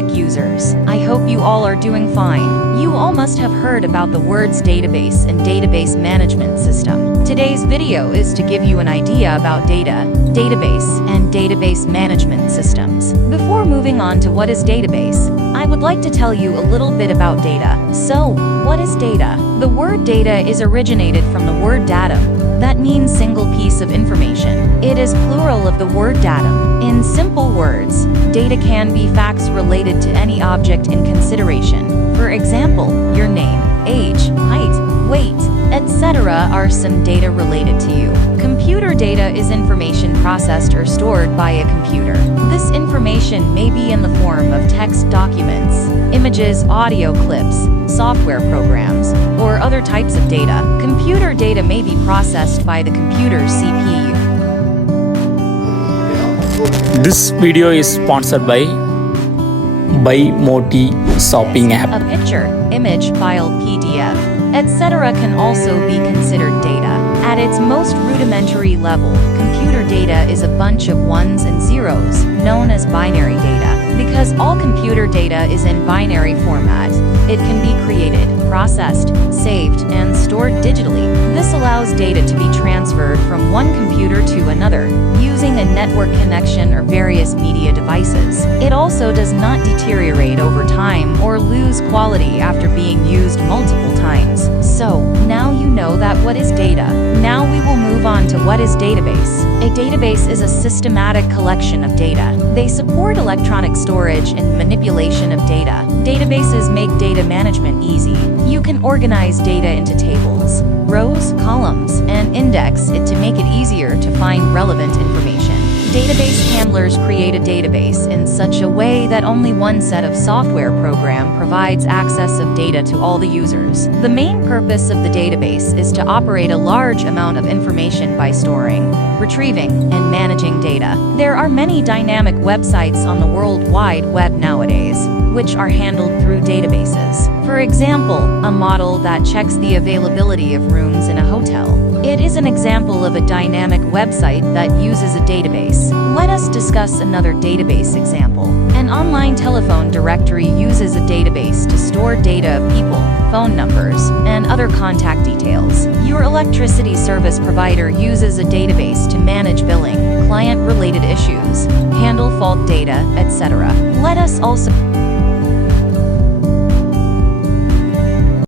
tech users. I hope you all are doing fine. You all must have heard about the words database and database management system. Today's video is to give you an idea about data, database, and database management systems. Before moving on to what is database, I would like to tell you a little bit about data. So, what is data? The word data is originated from the word datum. That means single piece of information. It is plural of the word datum. In simple words, data can be facts related to any object in consideration. For example, your name, age, height, weight, etc. are some data related to you. Computer data is information processed or stored by a computer. This information may be in the form of text documents, images, audio clips, software programs, or other types of data. Computer data may be processed by the computer's CPU. This video is sponsored by BuyMote shopping app. A picture, image, file, PDF, etc. can also be considered data. At its most rudimentary level, computer data is a bunch of ones and zeros, known as binary data. Because all computer data is in binary format, it can be created, processed, saved, and stored digitally. This allows data to be transferred from one computer to another, using a network connection or various media devices. It also does not deteriorate over time or lose quality after being used multiple times. So, now you know that what is data. Now we will move on to what is database. A database is a systematic collection of data. They support electronic storage and manipulation of data. Databases make data management easy. You can organize data into tables, rows, columns, and index it to make it easier to find relevant information. Database handlers create a database in such a way that only one set of software program provides access of data to all the users. The main purpose of the database is to operate a large amount of information by storing, retrieving, and managing data. There are many dynamic websites on the World Wide Web nowadays, which are handled through databases. For example, a model that checks the availability of rooms in a hotel. It is an example of a dynamic website that uses a database. Let us discuss another database example. An online telephone directory uses a database to store data of people, phone numbers, and other contact details. Your electricity service provider uses a database to manage billing, client-related issues, handle fault data, etc. Let us also